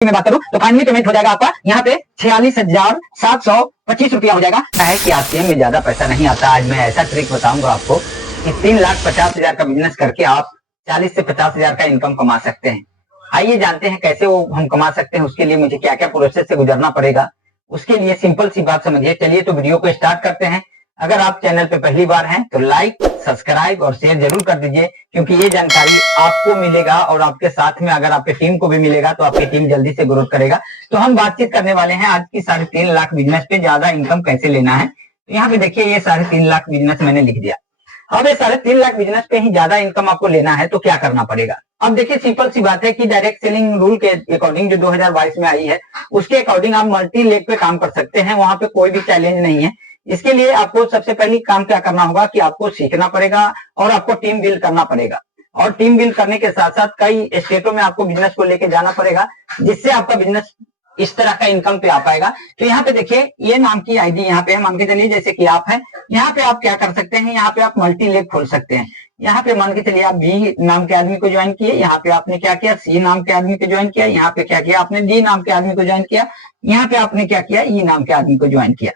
में बात करूं तो फाइनली पेमेंट हो जाएगा आपका यहाँ पे 46,725 रुपया हो जाएगा। है कि आपके में ज्यादा पैसा नहीं आता। आज मैं ऐसा ट्रिक बताऊंगा आपको कि 3,50,000 का बिजनेस करके आप 40 से 50,000 का इनकम कमा सकते हैं। आइए जानते हैं कैसे वो हम कमा सकते हैं। उसके लिए मुझे क्या क्या प्रोसेस से गुजरना पड़ेगा, उसके लिए सिंपल सी बात समझिए। चलिए तो वीडियो को स्टार्ट करते हैं। अगर आप चैनल पे पहली बार हैं तो लाइक, सब्सक्राइब और शेयर जरूर कर दीजिए, क्योंकि ये जानकारी आपको मिलेगा और आपके साथ में अगर आपकी टीम को भी मिलेगा तो आपकी टीम जल्दी से ग्रोथ करेगा। तो हम बातचीत करने वाले हैं आज की 3.5 लाख बिजनेस पे ज्यादा इनकम कैसे लेना है। तो यहाँ पे देखिए ये 3.5 लाख बिजनेस मैंने लिख दिया। अब ये 3.5 लाख बिजनेस पे ही ज्यादा इनकम आपको लेना है तो क्या करना पड़ेगा। अब देखिए सिंपल सी बात है कि डायरेक्ट सेलिंग रूल के अकॉर्डिंग जो 2022 में आई है उसके अकॉर्डिंग आप मल्टी लेग पे काम कर सकते हैं। वहां पे कोई भी चैलेंज नहीं है। इसके लिए आपको सबसे पहले काम क्या करना होगा कि आपको सीखना पड़ेगा और आपको टीम बिल्ड करना पड़ेगा। और टीम बिल्ड करने के साथ साथ कई स्टेटों में आपको बिजनेस को लेके जाना पड़ेगा, जिससे आपका बिजनेस इस तरह का इनकम पे आ पाएगा। तो यहाँ पे देखिए ये नाम की आईडी यहाँ पे मान के चलिए जैसे कि आप हैं, यहाँ पे आप क्या कर सकते हैं, यहाँ पे आप मल्टी लेग खोल सकते हैं। यहाँ पे मान के चलिए आप बी नाम के आदमी को ज्वाइन किए, यहाँ पे आपने क्या किया, सी नाम के आदमी को ज्वाइन किया, यहाँ पे क्या किया आपने, डी नाम के आदमी को ज्वाइन किया, यहाँ पे आपने क्या किया, ई नाम के आदमी को ज्वाइन किया।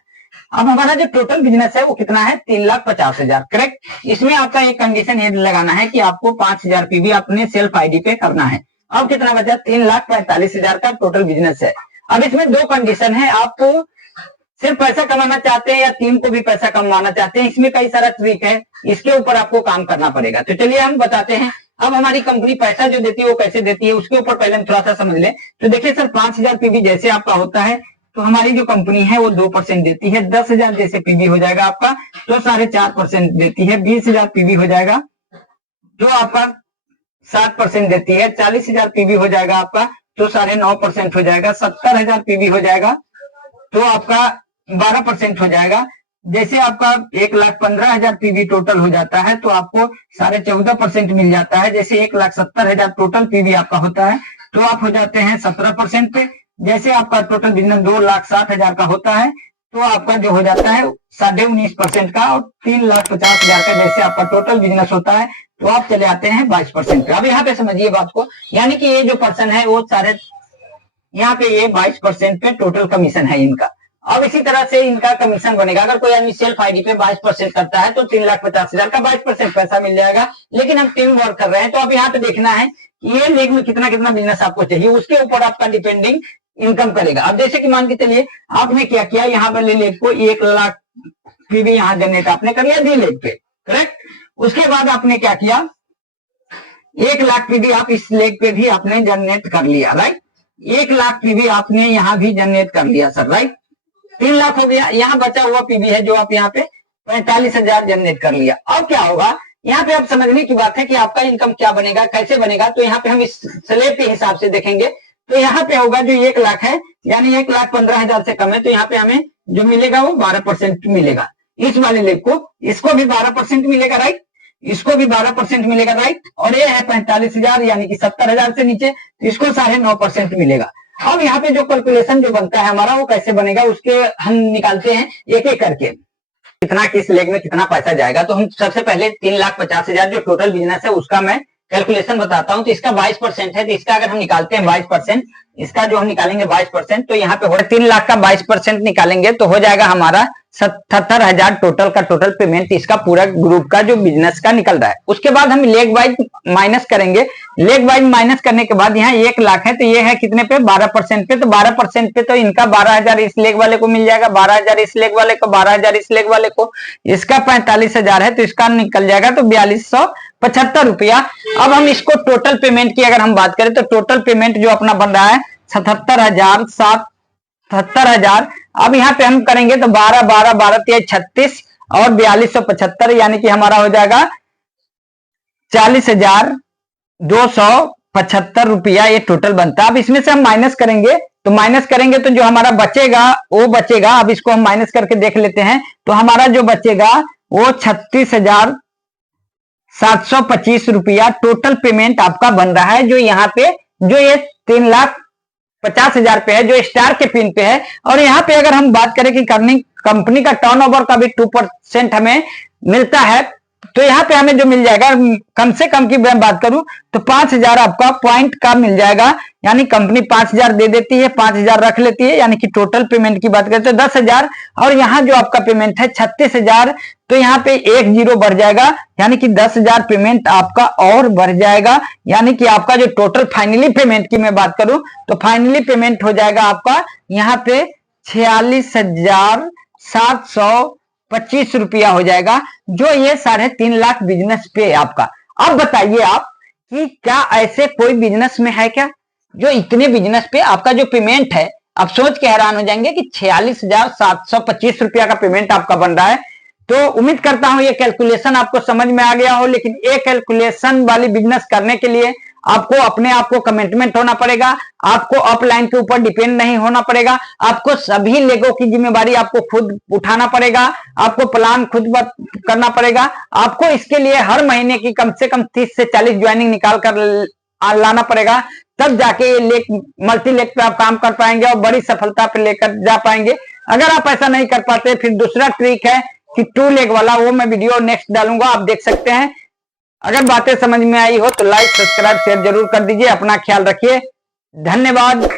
अब हमारा जो टोटल बिजनेस है वो कितना है, 3,50,000। करेक्ट। इसमें आपका एक कंडीशन ये लगाना है कि आपको 5,000 पीवी अपने सेल्फ आईडी पे करना है। अब कितना बचा, 3,45,000 का टोटल बिजनेस है। अब इसमें दो कंडीशन है, आपको सिर्फ पैसा कमाना चाहते हैं या टीम को भी पैसा कमाना चाहते हैं, इसमें कई सारा ट्रिक है, इसके ऊपर आपको काम करना पड़ेगा। तो चलिए हम बताते हैं। अब हमारी कंपनी पैसा जो देती है वो कैसे देती है उसके ऊपर पहले हम थोड़ा सा समझ लें। तो देखिए सर 5,000 पीवी जैसे आपका होता है तो हमारी जो कंपनी है वो 2% देती है। 10,000 जैसे पीवी हो जाएगा आपका तो 4.5% देती है। 20,000 पीवी हो जाएगा तो आपका 7% देती है। 40,000 पीवी हो जाएगा आपका तो 9.5% हो जाएगा। 70,000 पीवी हो जाएगा तो आपका 12% हो जाएगा। जैसे आपका 1,15,000 पीवी टोटल हो जाता है तो आपको 14.5% मिल जाता है। जैसे 1,70,000 टोटल पीवी आपका होता है तो आप हो जाते हैं 17% पे। जैसे आपका टोटल बिजनेस 2,60,000 का होता है तो आपका जो हो जाता है 19.5% का। और 3,50,000 का जैसे आपका टोटल बिजनेस होता है तो आप चले आते हैं 22% पे। अब यहाँ पे समझिए बात को, यानी कि ये जो पर्सन है वो सारे यहाँ पे ये 22% पे टोटल कमीशन है इनका। अब इसी तरह से इनका कमीशन बनेगा। अगर कोई आदमी सेल्फ आईडी पे 22% करता है तो 3,50,000 का 22% पैसा मिल जाएगा। लेकिन हम टीम वर्क कर रहे हैं तो अब यहाँ पे देखना है कि ये लेग में कितना कितना बिजनेस आपको चाहिए, उसके ऊपर आपका डिपेंडिंग इनकम करेगा। अब जैसे कि मान के चलिए आपने क्या किया, यहाँ पे लेग को 1,00,000 पीवी यहाँ जनरेट आपने कर लिया डी लेग पे। करेक्ट। उसके बाद आपने क्या किया, 1,00,000 पीवी आप इस लेग पे भी आपने जनरेट कर लिया। राइट। 1,00,000 पीवी आपने यहाँ भी जनरेट कर लिया सर। राइट। 3,00,000 हो गया। यहाँ बचा हुआ पीवी है जो आप यहाँ पे 45,000 जनरेट कर लिया। अब क्या होगा, यहाँ पे आप समझने की बात है कि आपका इनकम क्या बनेगा, कैसे बनेगा। तो यहाँ पे हम इस स्लेब के हिसाब से देखेंगे तो यहाँ पे होगा जो 1,00,000 है, यानी 1,15,000 से कम है तो यहाँ पे हमें जो मिलेगा वो 12% मिलेगा। इस वाले लेग को, इसको भी 12% मिलेगा। राइट। इसको भी 12% मिलेगा। राइट। और ये है 45,000 यानी कि 70,000 से नीचे तो इसको 9.5% मिलेगा। अब यहाँ पे जो कैलकुलेशन जो बनता है हमारा वो कैसे बनेगा उसके हम निकालते हैं एक एक करके, कितना किस लेग में कितना पैसा जाएगा। तो हम सबसे पहले 3,50,000 जो टोटल बिजनेस है उसका मैं कैलकुलेशन बताता हूं। तो इसका 22% है तो इसका अगर हम निकालते हैं 22%, इसका जो हम निकालेंगे 22% तो यहाँ पे हो 3,00,000 का 22% निकालेंगे तो हो जाएगा हमारा 77,000 टोटल का टोटल पेमेंट इसका पूरा ग्रुप का जो बिजनेस का निकल रहा है। उसके बाद हम लेग वाइज माइनस करेंगे। लेग वाइज माइनस करने के बाद यहाँ 1,00,000 है तो ये है कितने पे, 12% पे। तो 12% पे तो इनका 12,000 इस लेग वाले को मिल जाएगा, 12,000 इस लेग वाले को, 12,000 इस लेग वाले को। इसका 45,000 है तो इसका निकल जाएगा तो 4,275 रुपया। अब हम इसको टोटल पेमेंट की अगर हम बात करें तो टोटल पेमेंट जो अपना बन रहा है 77,000। अब यहाँ पे हम करेंगे तो 12 12 12 36 और 4,275 यानी कि हमारा हो जाएगा 40,275 रुपया ये टोटल बनता है। अब इसमें से हम माइनस करेंगे तो जो हमारा बचेगा वो बचेगा। अब इसको हम माइनस करके देख लेते हैं तो हमारा जो बचेगा वो 36,725 रुपया टोटल पेमेंट आपका बन रहा है। जो यहाँ पे जो ये 3,50,000 पे है, जो स्टार के पिन पे है। और यहाँ पे अगर हम बात करें कि कंपनी का टर्नओवर का भी 2% हमें मिलता है तो यहाँ पे हमें जो मिल जाएगा, कम से कम की मैं बात करूं तो 5,000 आपका पॉइंट का मिल जाएगा। यानी कंपनी 5,000 दे देती है, 5,000 रख लेती है, यानी कि टोटल पेमेंट की बात करते हैं 10,000, और यहाँ जो आपका पेमेंट है 36,000, तो यहाँ पे एक जीरो बढ़ जाएगा, यानी कि 10,000 पेमेंट आपका और बढ़ जाएगा। यानी कि आपका जो टोटल फाइनली पेमेंट की मैं बात करूं तो फाइनली पेमेंट हो जाएगा आपका यहाँ पे 46,725 रुपया हो जाएगा, जो ये 3.5 लाख बिजनेस पे आपका। अब बताइए आप कि क्या ऐसे कोई बिजनेस में है क्या जो इतने बिजनेस पे आपका जो पेमेंट है, आप सोच के हैरान हो जाएंगे कि 46,725 रुपया का पेमेंट आपका बन रहा है। तो उम्मीद करता हूं ये कैलकुलेशन आपको समझ में आ गया हो, लेकिन ये कैलकुलेशन वाली बिजनेस करने के लिए आपको अपने आप को कमिटमेंट होना पड़ेगा, आपको अपलाइन के ऊपर डिपेंड नहीं होना पड़ेगा, आपको सभी लेगों की जिम्मेवारी आपको खुद उठाना पड़ेगा, आपको प्लान खुद करना पड़ेगा, आपको इसके लिए हर महीने की कम से कम 30 से 40 ज्वाइनिंग निकाल कर लाना पड़ेगा, तब जाके ये लेग मल्टी लेग पे आप काम कर पाएंगे और बड़ी सफलता पे लेकर जा पाएंगे। अगर आप ऐसा नहीं कर पाते, फिर दूसरा ट्रिक है कि 2 लेग वाला, वो मैं वीडियो नेक्स्ट डालूंगा, आप देख सकते हैं। अगर बातें समझ में आई हो तो लाइक सब्सक्राइब शेयर जरूर कर दीजिए। अपना ख्याल रखिए, धन्यवाद।